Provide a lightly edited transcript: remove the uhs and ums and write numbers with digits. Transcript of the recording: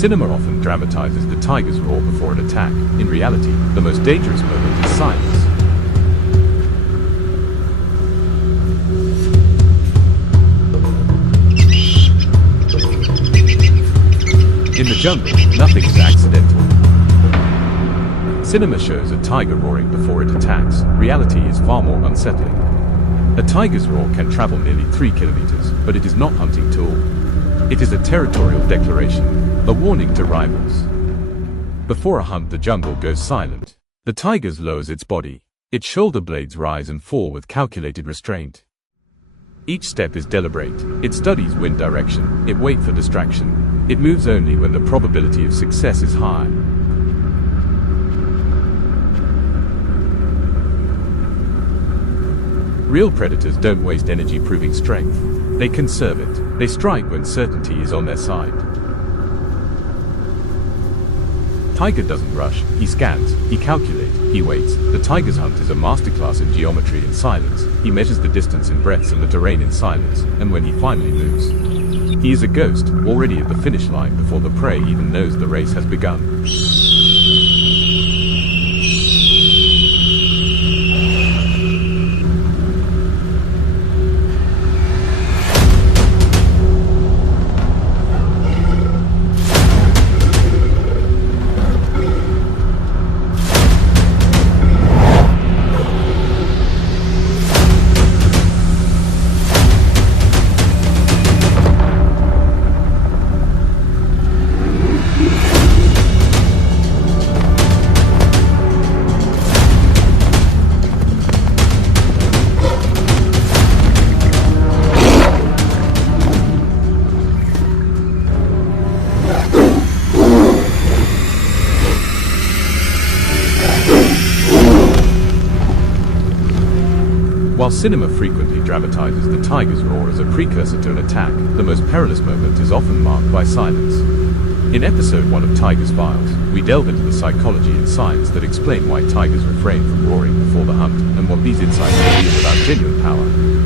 Cinema often dramatizes the tiger's roar before an attack. In reality, the most dangerous moment is silence. In the jungle, nothing is accidental. Cinema shows a tiger roaring before it attacks. Reality is far more unsettling. A tiger's roar can travel nearly 3 kilometers, but it is not hunting tool. It is a territorial declaration, a warning to rivals. Before a hunt, the jungle goes silent. The tiger lowers its body. Its shoulder blades rise and fall with calculated restraint. Each step is deliberate. It studies wind direction. It waits for distraction. It moves only when the probability of success is high. Real predators don't waste energy proving strength. They conserve it. They strike when certainty is on their side. Tiger doesn't rush. He scans. He calculates. He waits. The tiger's hunt is a masterclass in geometry and silence. He measures the distance in breaths and the terrain in silence. And when he finally moves, he is a ghost, already at the finish line before the prey even knows the race has begun. While cinema frequently dramatizes the tiger's roar as a precursor to an attack, the most perilous moment is often marked by silence. In episode 1 of Tiger's Files, we delve into the psychology and science that explain why tigers refrain from roaring before the hunt, and what these insights reveal about genuine power.